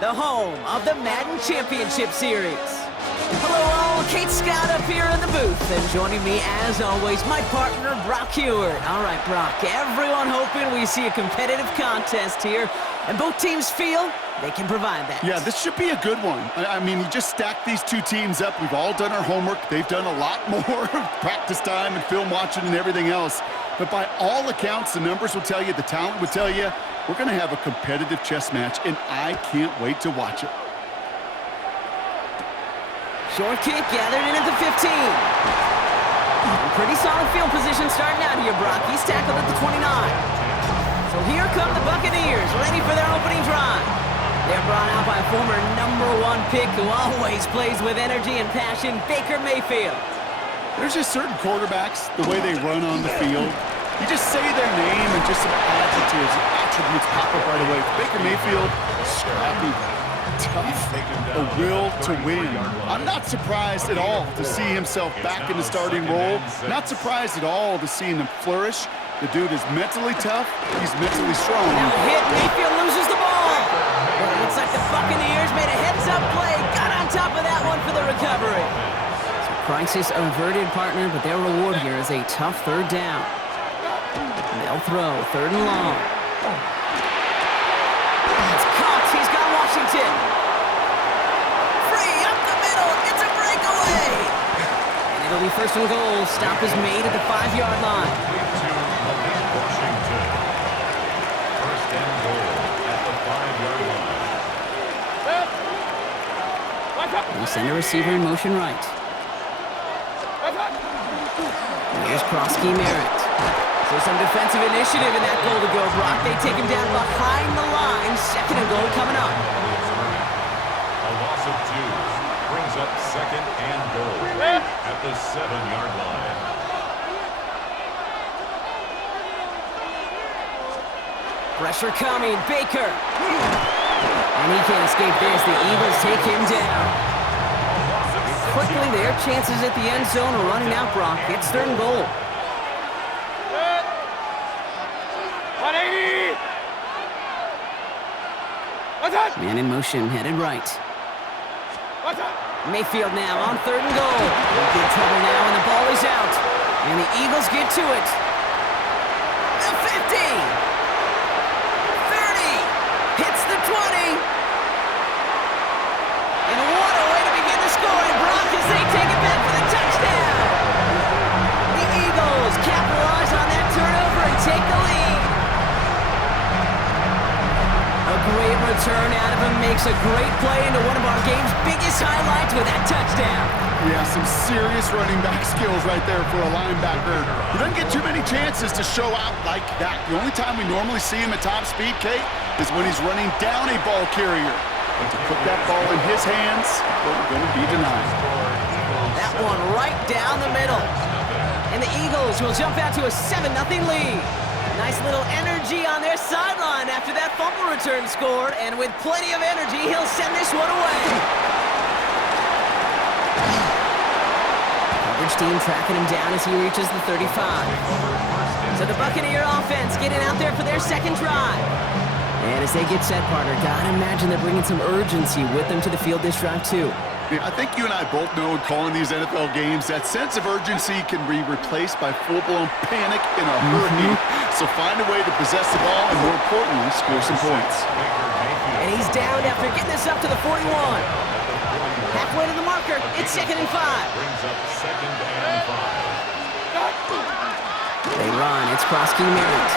the home of the Madden Championship Series. Hello all, Kate Scott up here in the booth, and joining me as always, my partner, Brock Heward. All right, Brock, everyone hoping we see a competitive contest here, and both teams feel they can provide that. Yeah, this should be a good one. I mean, you just stack these two teams up. We've all done our homework. They've done a lot more practice time and film watching and everything else. But by all accounts, the numbers will tell you, the talent will tell you, we're going to have a competitive chess match, and I can't wait to watch it. Short kick gathered in at the 15. Pretty solid field position starting out here, Brock. He's tackled at the 29. So here come the Buccaneers, ready for their opening drive. They're brought out by a former #1 pick who always plays with energy and passion, Baker Mayfield. There's just certain quarterbacks, the way they run on the field. You just say their name and just some attributes pop up right away. Baker Mayfield, scrappy, tough, a will to win. I'm not surprised at all to see himself back in the starting role. Not surprised at all to see him flourish. The dude is mentally tough. He's mentally strong. Now hit, Mayfield loses the ball. But it looks like the Buccaneers made a heads-up play. Got on top of that one for the recovery. So crisis averted, partner, but their reward here is a tough third down. They'll throw, 3rd and long. It's caught. He's got Washington. Free up the middle. It's a breakaway. And it'll be 1st and goal. Stop is made at the 5-yard line. Washington. 1st and goal at the 5-yard line. They send a receiver in motion right. Here's Krosky Merritt. So some defensive initiative in that goal to go, Brock. They take him down behind the line. 2nd and goal coming up. A loss of 2 brings up 2nd and goal at the 7-yard line. Pressure coming, Baker. And he can't escape this. The Eagles take him down. Quickly, their chances at the end zone are running out, Brock. It's 3rd and goal. Man in motion, headed right. Mayfield now on 3rd and goal. In big trouble now, and the ball is out. And the Eagles get to it. The 50. 30. Hits the 20. And what a way to begin the scoring, Brock, as they take it back for the touchdown. The Eagles capitalize on that turnover and take the lead. A great return out of him, makes a great play into one of our game's biggest highlights with that touchdown. Yeah, some serious running back skills right there for a linebacker. He doesn't get too many chances to show out like that. The only time we normally see him at top speed, Kate, is when he's running down a ball carrier. But to put that ball in his hands, we're going to be denied. That one right down the middle. And the Eagles will jump out to a 7-0 lead. Nice little energy on their sideline after that fumble return scored, and with plenty of energy, he'll send this one away. Coverage team tracking him down as he reaches the 35. So the Buccaneer offense getting out there for their 2nd drive. And as they get set, partner, gotta imagine they're bringing some urgency with them to the field this drive, too. Yeah, I think you and I both know in calling these NFL games, that sense of urgency can be replaced by full-blown panic in a hurry. So find a way to possess the ball and, more importantly, score some points. And he's down after getting this up to the 41. Halfway to the marker. It's 2nd and 5. Brings up 2nd and 5. They run. It's Krosky Merritt.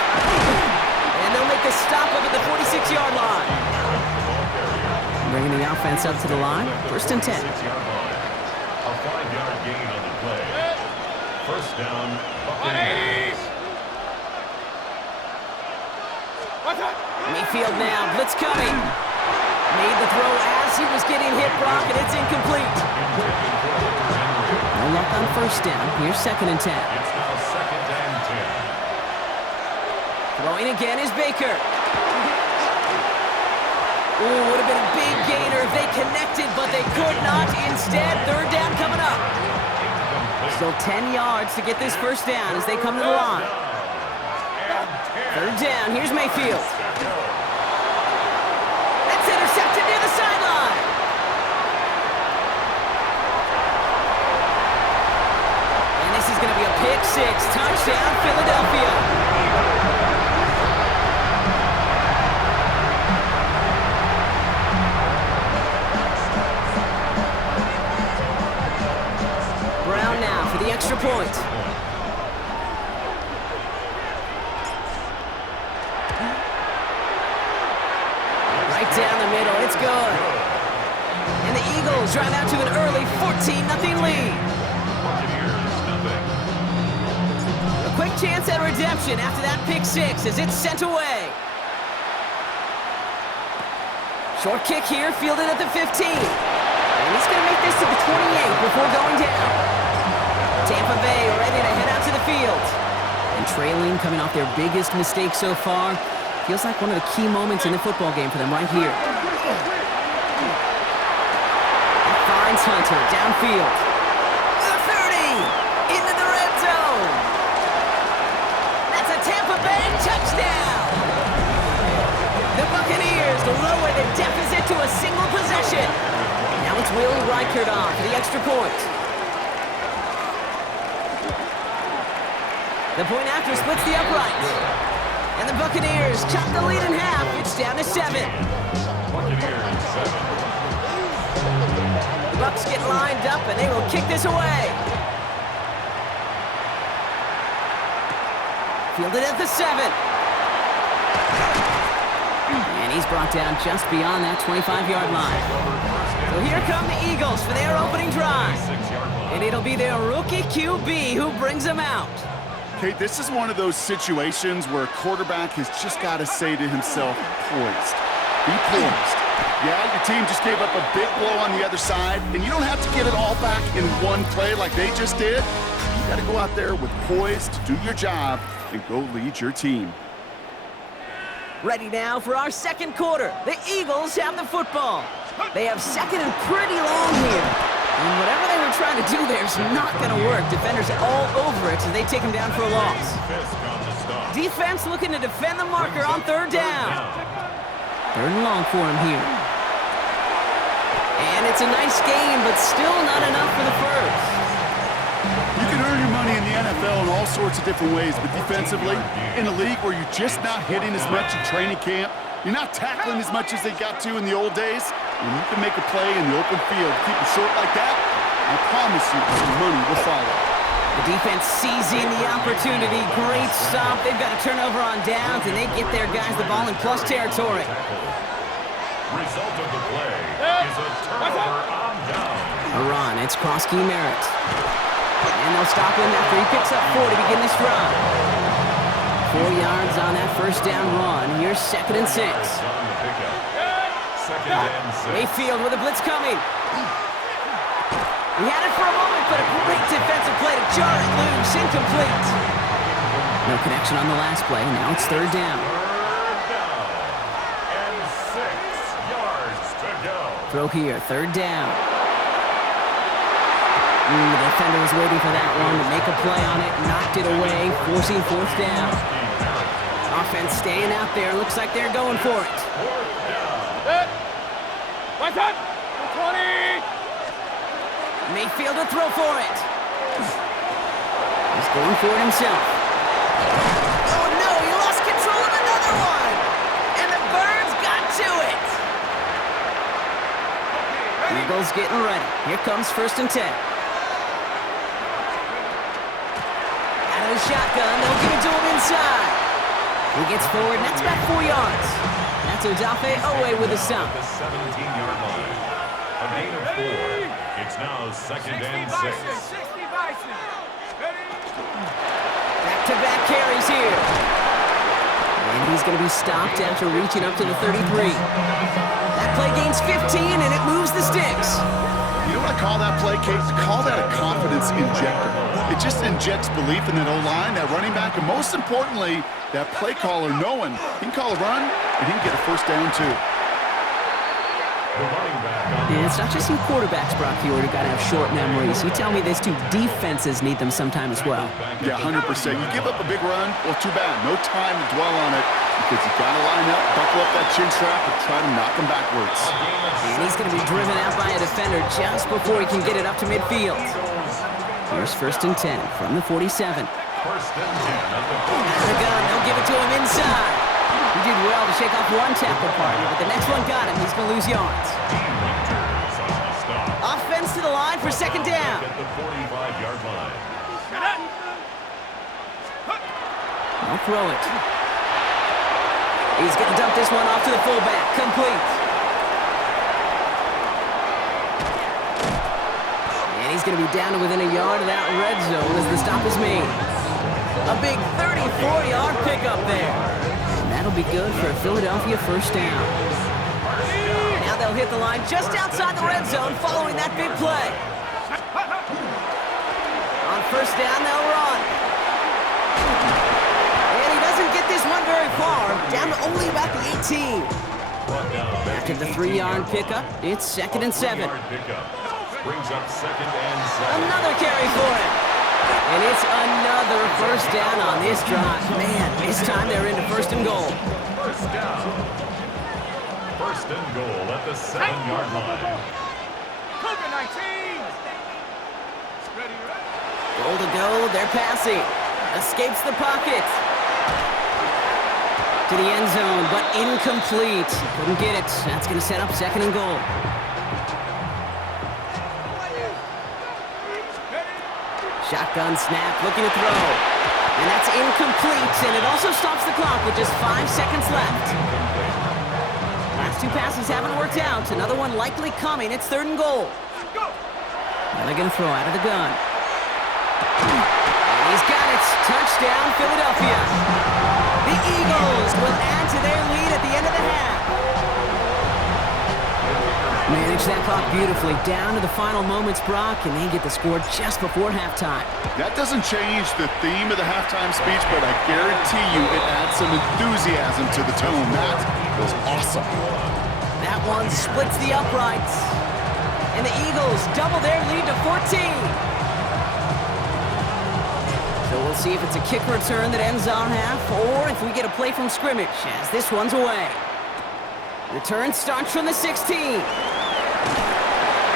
And they'll make the stop up at the 46-yard line. Bringing the offense up to the line. 1st and 10. 6-yard line. A 5-yard gain on the play. 1st down, Buccaneers. Mayfield now. Blitz coming. Made the throw as he was getting hit, Brock, and it's incomplete. No luck on 1st down. Here's 2nd and 10. It's now 2nd and 10. Throwing again is Baker. Ooh, would have been a big gainer if they connected, but they could not. Instead, 3rd down coming up. Still 10 yards to get this 1st down as they come to the line. 3rd down, here's Mayfield. That's intercepted near the Right down the middle. It's good. And the Eagles drive out to an early 14-0 lead. Buccaneers, nothing. A quick chance at redemption after that pick six as it's sent away. Short kick here, fielded at the 15. And he's going to make this to the 28 before going down. Tampa Bay ready to head out to the field. And trailing, coming off their biggest mistake so far. Feels like one of the key moments in the football game for them right here. Finds Hunter downfield. The 30! Into the red zone! That's a Tampa Bay touchdown! The Buccaneers lower the deficit to a single possession. Now it's Will Reichert on for the extra point. The point after splits the uprights. And the Buccaneers chop the lead in half. It's down to 7. Buccaneers, 7. The Bucs get lined up and they will kick this away. Fielded at the 7. And he's brought down just beyond that 25-yard line. So here come the Eagles for their opening drive. And it'll be their rookie QB who brings them out. Okay, this is one of those situations where a quarterback has just got to say to himself, poised. Be poised. Yeah, your team just gave up a big blow on the other side, and you don't have to get it all back in one play like they just did. You got to go out there with poise to do your job and go lead your team. Ready now for our second quarter. The Eagles have the football. They have second and pretty long here. And whatever they were trying to do there is not going to work. Defenders all over it, so they take him down for a loss. Defense looking to defend the marker on third down. Third and long for him here. And it's a nice game, but still not enough for the first. You can earn your money in the NFL in all sorts of different ways, but defensively, in a league where you're just not hitting as much in training camp, you're not tackling as much as they got to in the old days, when you can make a play in the open field, keep it short like that, I promise you some money will follow. The defense seizing the opportunity. Great stop. They've got a turnover on downs, and they get their guys the ball in plus territory. Result of the play is a turnover on down. A run. It's Krosky Merritt. And they'll stop him after he picks up 4 to begin this drive. 4 yards on that first down run. Here's second and 6. Second and 6. Mayfield with a blitz coming. He had it for a moment, but a great defensive play to jar it loose. Incomplete. No connection on the last play. Now it's third down. Third down. And 6 yards to go. Throw here. Third down. The defender was waiting for that one to make a play on it. Knocked it away, forcing fourth down. Offense staying out there. Looks like they're going for it. What's up? 20! Mayfield to throw for it. He's going for it himself. Oh no, he lost control of another one. And the Birds got to it. Eagles getting ready. Here comes first and 10. Out of the shotgun, they'll give it to him inside. He gets forward, and that's about 4 yards. That's Odafe Owe with a stop. The 17-yard line. A gain of 4. It's now second and 6. Back-to-back carries here. And he's going to be stopped after reaching up to the 33. That play gains 15, and it moves the sticks. You know what I call that play, Kate? Call that a confidence injector. It just injects belief in that O-line, that running back, and most importantly, that play caller knowing he can call a run and he can get a first down too. The running back on And it's not just you quarterbacks, Brock Huard, who got to have short memories. You tell me this too, defenses need them sometime as well. Yeah, 100%. You give up a big run, well, too bad. No time to dwell on it because you got to line up, buckle up that chin strap, and try to knock him backwards. And he's going to be driven out by a defender just before he can get it up to midfield. Here's first and 10 from the 47. first and 10 at the Out of the gun, they'll give it to him inside. He did well to shake off one tackle partner, but the next one got him. He's going to lose yards. Rangers on the stop. Offense to the line for second down. At the 45-yard line. They'll throw it. He's going to dump this one off to the fullback. Complete. And he's going to be down to within a yard of that red zone as the stop is made. A big 34-yard pickup there. And that'll be good for a Philadelphia first down. Now they'll hit the line just outside the red zone following that big play. On first down, they'll run. And he doesn't get this one very far, down to only about the 18. After the 3-yard pickup, it's 2nd and 7. Brings up 2nd and 7. Another carry for him. And it's another first down on this drive. Man, this time they're into 1st and goal. First down. 1st and goal at the 7-yard line. Cougar 19. Goal to go, they're passing. Escapes the pocket. To the end zone, but incomplete. Couldn't get it. That's going to set up 2nd and goal. Shotgun snap, looking to throw. And that's incomplete, and it also stops the clock with just 5 seconds left. Last 2 passes haven't worked out. Another one likely coming. It's 3rd and goal. Now they're going to throw out of the gun. And he's got it. Touchdown, Philadelphia. The Eagles will add to their lead at the end of the half. Manage that clock beautifully. Down to the final moments, Brock, and they get the score just before halftime. That doesn't change the theme of the halftime speech, but I guarantee you it adds some enthusiasm to the tone. That was awesome. That one splits the uprights. And the Eagles double their lead to 14. So we'll see if it's a kick return that ends our half, or if we get a play from scrimmage, as this one's away. Return starts from the 16.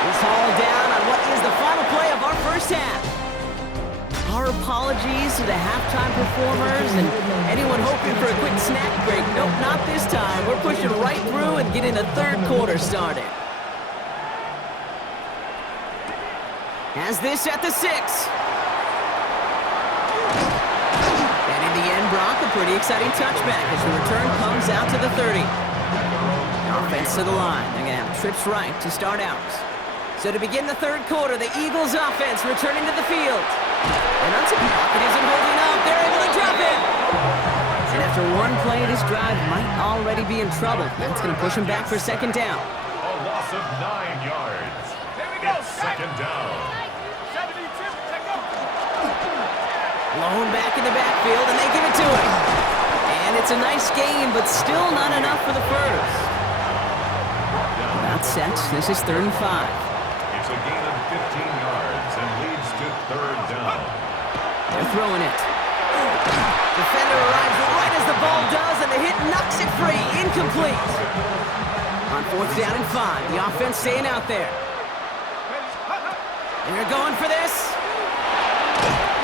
He's hauled down on what is the final play of our first half. Our apologies to the halftime performers and anyone hoping for a quick snack break. Nope, not this time. We're pushing right through and getting the 3rd quarter started. Has this at the 6. And in the end, Brock, a pretty exciting touchback as the return comes out to the 30. Offense to the line. They're going to have trips right to start out. So to begin the 3rd quarter, the Eagles offense returning to the field. And until the pocket isn't holding up, they're able to drop it. And after one play, this drive might already be in trouble. That's going to push him back for 2nd down. A loss of 9 yards. Here we go. It's 2nd down. 72. Take off. Blown back in the backfield, and they give it to him. And it's a nice game, but still not enough for the first. That's set. This is 3rd and 5. It's a gain of 15 yards and leads to 3rd down. They're throwing it. Defender arrives right as the ball does, and the hit knocks it free. Incomplete. On 4th down and 5, the offense staying out there. They're going for this.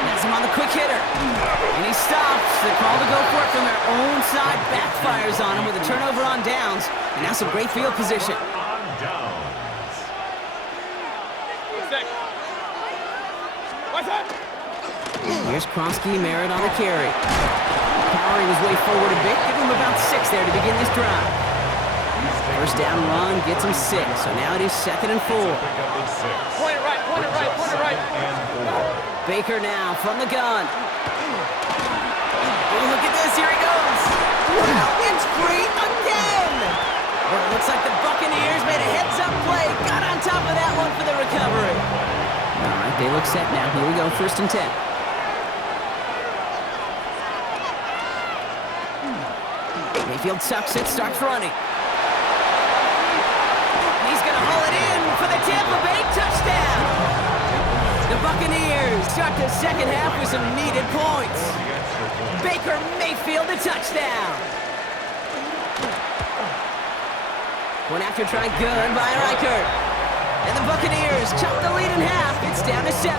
Has him on the quick hitter. And he stops. The call to go for it from their own side backfires on him with a turnover on downs. And now some great field position. On downs. Here's Kronsky, Merritt on the carry. Powering his way forward a bit. Give him about 6 there to begin this drive. First down run gets him 6. So now it is 2nd and 4. Point it right, point it right, point it right. Baker now from the gun. Oh, look at this. Here he goes. Wow, it's free again. Well, it looks like the Buccaneers made a heads-up play. Got on top of that one for the recovery. All right, they look set now. Here we go, 1st and 10. Mayfield sucks it, starts running. He's going to haul it in for the Tampa Bay touchdown. The Buccaneers start the 2nd half with some needed points. Baker Mayfield, a touchdown. One after try good by Reichert. And the Buccaneers chop the lead in half. It's down to 7.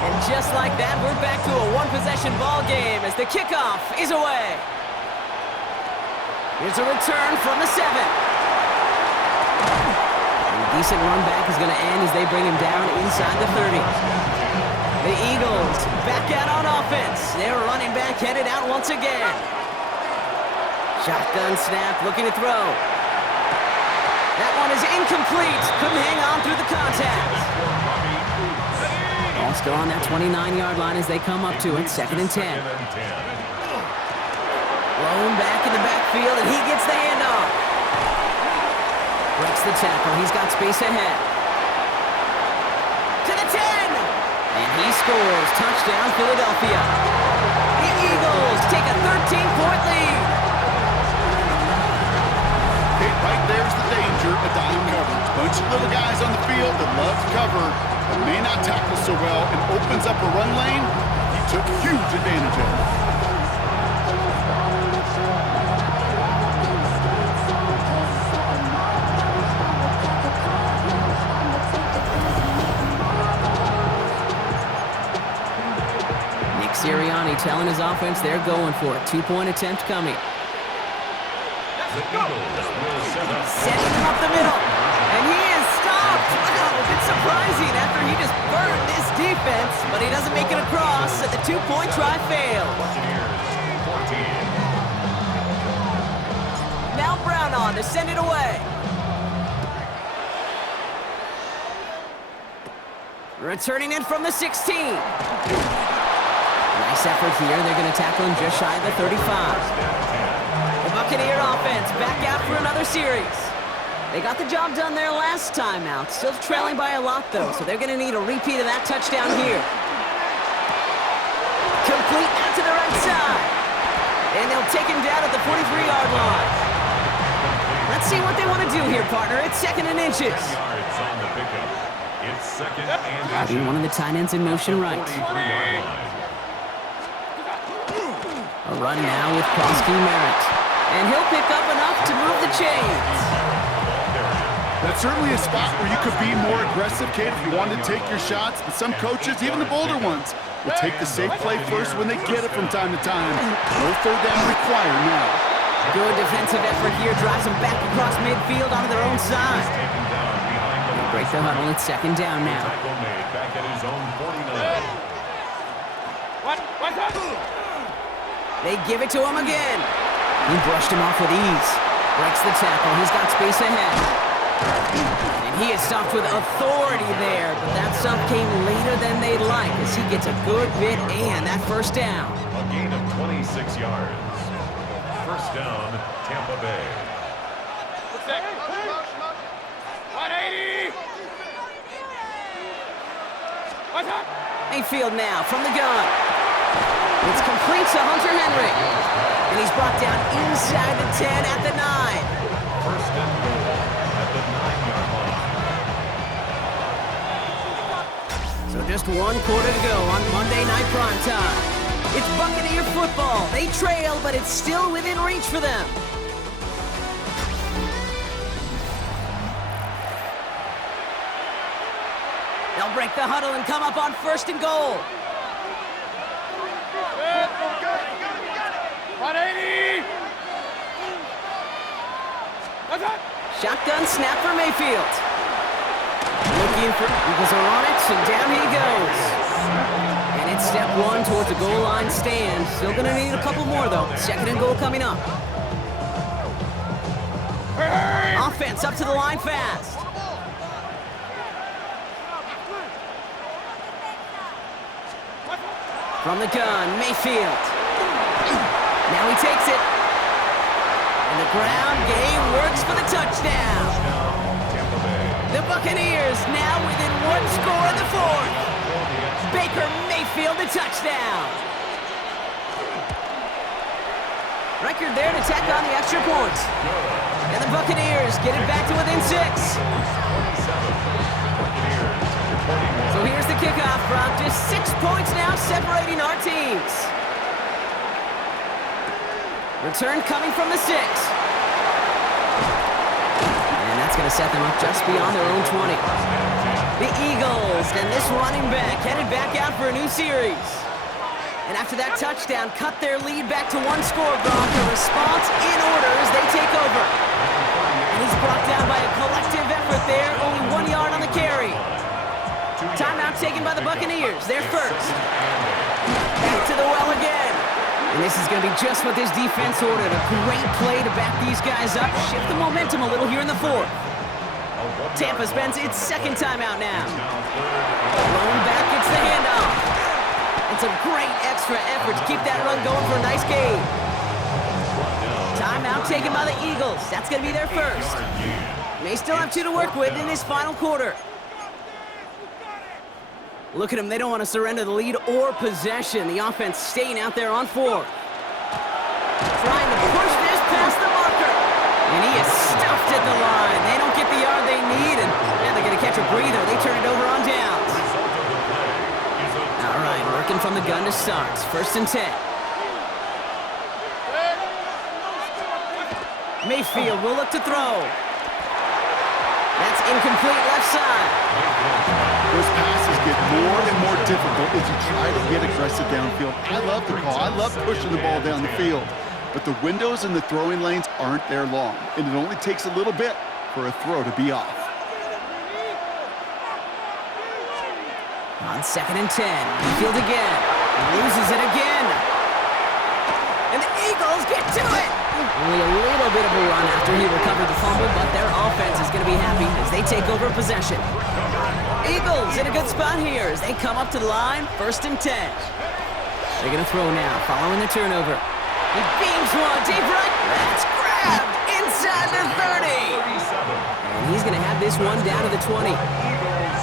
And just like that, we're back to a one-possession ball game as the kickoff is away. Here's a return from the 7. And a decent run back is going to end as they bring him down inside the 30. The Eagles back out on offense. Their running back headed out once again. Shotgun snap, looking to throw. That one is incomplete. Couldn't hang on through the contact. Ball still on that 29-yard line as they come up to it, 2nd and 10. Blown back in the backfield, and he gets the handoff. Breaks the tackle. He's got space ahead. To the 10! And he scores. Touchdown, Philadelphia. The Eagles take a 13-point lead. Okay, right there's the danger of dime coverage. Bunch of little guys on the field that love to cover, but may not tackle so well, and opens up a run lane. He took huge advantage of it. Sirianni telling his offense they're going for it. 2-point attempt coming. Sending him up the middle. And he is stopped. Wow, a bit surprising after he just burned this defense, but he doesn't make it across, and the 2-point try failed. Now Brown on to send it away. Returning in from the 16. Nice effort here. They're going to tackle him just shy of the 35. The Buccaneer offense back out for another series. They got the job done there last time out. Still trailing by a lot, though, so they're going to need a repeat of that touchdown here. Complete out to the right side. And they'll take him down at the 43-yard line. Let's see what they want to do here, partner. It's 2nd and inches. It's 2nd and inches. One of the tight ends in motion right. A run now with Prosky Merritt. And he'll pick up enough to move the chains. That's certainly a spot where you could be more aggressive, Kate, if you wanted to take your shots. But some coaches, even the bolder ones, will take the safe play first when they get it from time to time. No 3rd down required now. Good defensive effort here. Drives them back across midfield onto their own side. They'll break the huddle. It's 2nd down now. Back at his own 49. They give it to him again. He brushed him off with ease. Breaks the tackle. He's got space ahead. And he is stopped with authority there, but that stop came later than they'd like as he gets a good bit and that 1st down. A gain of 26 yards. 1st down, Tampa Bay. 180! Mayfield now from the gun. It's complete to Hunter Henry. And he's brought down inside the 10 at the 9. 1st and goal at the 9-yard line. So just 1 quarter to go on Monday Night Primetime. It's Buccaneer football. They trail, but it's still within reach for them. They'll break the huddle and come up on 1st and goal. 180! Shotgun snap for Mayfield. Looking for, Eagles are on it, and down he goes. And it's step 1 towards a goal line stand. Still gonna need a couple more though. 2nd and goal coming up. Offense up to the line fast. From the gun, Mayfield. Now he takes it. And the ground game works for the touchdown. The Buccaneers now within 1 score in the 4th. Baker Mayfield the touchdown. Record there to tack on the extra point. And the Buccaneers get it back to within 6. So here's the kickoff, Brock. Just 6 points now separating our teams. Return coming from the 6. And that's going to set them up just beyond their own 20. The Eagles and this running back headed back out for a new series. And after that touchdown, cut their lead back to 1 score, Brock. A response in order as they take over. And he's brought down by a collective effort there. Only 1 yard on the carry. Timeout taken by the Buccaneers. Buccaneers, they're first. Back to the well again. And this is going to be just what this defense ordered. A great play to back these guys up, shift the momentum a little here in the fourth. Tampa spends its second timeout now. Lone back gets the handoff. It's a great extra effort to keep that run going for a nice gain. Timeout taken by the Eagles. That's going to be their first. They still have 2 to work with in this final quarter. Look at them. They don't want to surrender the lead or possession. The offense staying out there on 4. Trying to push this past the marker. And he is stuffed at the line. They don't get the yard they need, and now they're going to catch a breather. They turn it over on downs. All right, working from the gun to start. First and 10. Mayfield will look to throw. That's incomplete left side. Those passes get more and more difficult as you try to get aggressive downfield. I love the call. I love pushing the ball down the field. But the windows in the throwing lanes aren't there long, and it only takes a little bit for a throw to be off. On second and 10, Mayfield again. Loses it again. And the Eagles get to it. Only a little bit of a run after he recovered the fumble, but their offense is going to be happy as they take over possession. Eagles in a good spot here as they come up to the line, first and 10. They're going to throw now, following the turnover. He beams one deep right. That's grabbed inside the 30. And he's going to have this one down to the 20.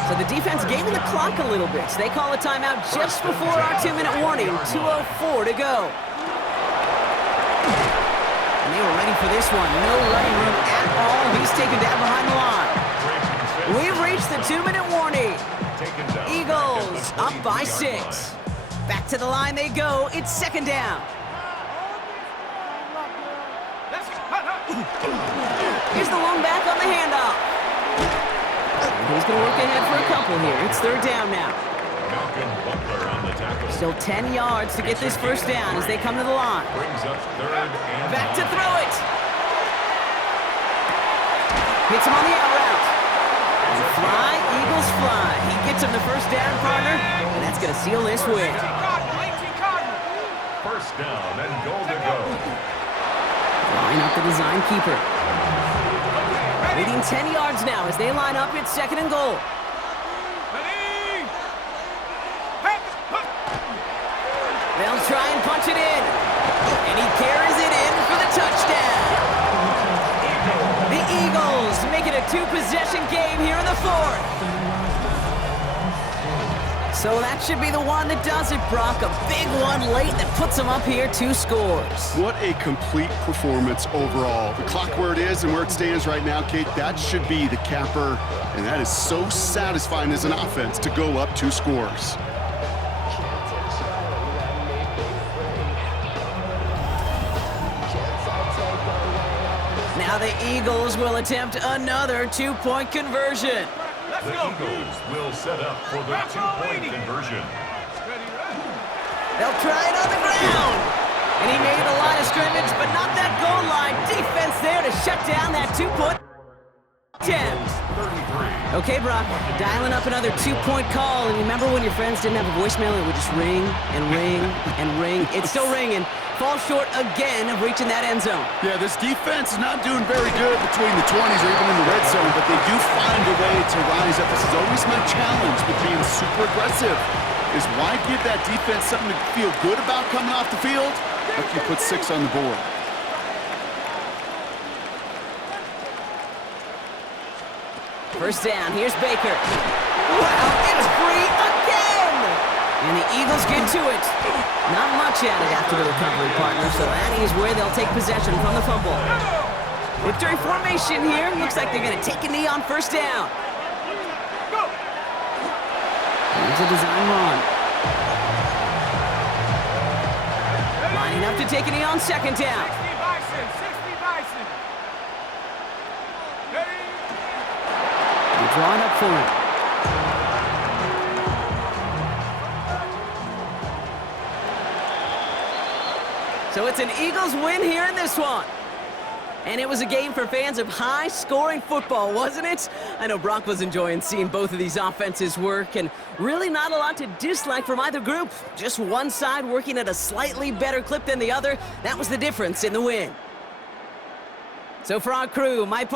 So the defense gave him the clock a little bit. So they call a timeout just before our 2-minute warning. 2:04 to go. And they were ready for this one. No running room at all. He's taken down behind the line. We've reached the 2-minute warning. Eagles up by 6. Back to the line they go. It's second down. Here's the long back on the handoff. He's going to work ahead for a couple here. It's third down now. Still 10 yards to get this first down as they come to the line. Back to throw it. Hits him on the out route. And fly, Eagles fly. He gets him the first down, partner, and that's going to seal this win. First down and goal to go. Line up the design keeper. Leading 10 yards now as they line up. It's second and goal. They'll try and punch it in. And he carries it in for the touchdown. The Eagles make it a 2-possession game here in the fourth. So that should be the one that does it, Brock. A big one late that puts them up here 2 scores. What a complete performance overall. The clock where it is and where it stands right now, Kate, that should be the capper. And that is so satisfying as an offense to go up 2 scores. Now the Eagles will attempt another 2-point conversion. The Eagles will set up for the 2-point conversion. They'll try it on the ground. And he made it a line of scrimmage, but not that goal line. Defense there to shut down that 2-point attempt. Okay, Brock, dialing up another 2-point call. And remember when your friends didn't have a voicemail, it would just ring and ring and ring. It's still ringing. Falls short again of reaching that end zone. Yeah, this defense is not doing very good between the 20s or even in the red zone, but they do find a way to rise up. This is always my challenge with being super aggressive, is why give that defense something to feel good about coming off the field after you put 6 on the board. First down, here's Baker. Wow, it's free again! And the Eagles get to it. Not much added after the recovery, partner, so that is where they'll take possession from the fumble. Victory formation here. Looks like they're going to take a knee on first down. Here's a design run. Lining up to take a knee on second down. They're drawing up for it. So it's an Eagles win here in this one. And it was a game for fans of high-scoring football, wasn't it? I know Brock was enjoying seeing both of these offenses work, and really not a lot to dislike from either group. Just one side working at a slightly better clip than the other. That was the difference in the win. So for our crew, my